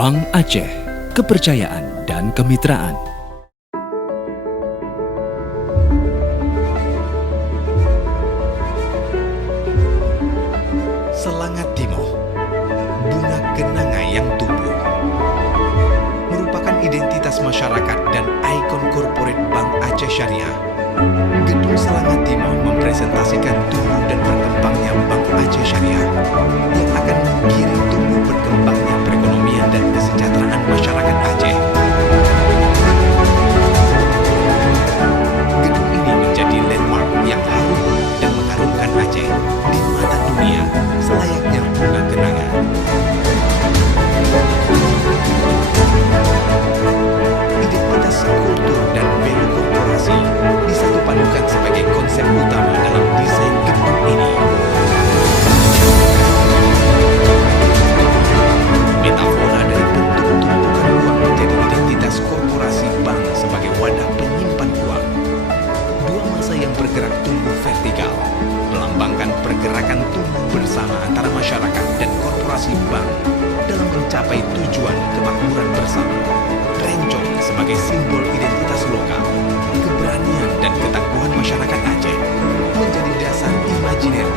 Bank Aceh, kepercayaan dan kemitraan. Selangat Timoh, bunga kenanga yang tumbuh, merupakan identitas masyarakat dan ikon korporat Bank Aceh Syariah. Gedung Selangat Timoh mempresentasikan tumbuh dan berkembangnya Bank Aceh Syariah yang akan mengiring tumbuh berkembangnya perekonomian dan kesejahteraan masyarakat Aceh. Gedung ini menjadi landmark yang harum dan mengharumkan Aceh di mata dunia selayaknya bunga kenanga. Identitas kultur dan value korporasi disatupadukan sebagai konsep utama dalam desain gedung ini. Metafora dari bentuk tumpukan uang menjadi identitas korporasi bank sebagai wadah penyimpan uang. Dua masa yang bergerak tumbuh vertikal, melambangkan pergerakan tumbuh bersama antara masyarakat dan korporasi bank dalam mencapai tujuan kemakmuran bersama. Rencong sebagai simbol identitas lokal, keberanian dan ketangguhan masyarakat Aceh menjadi dasar imajiner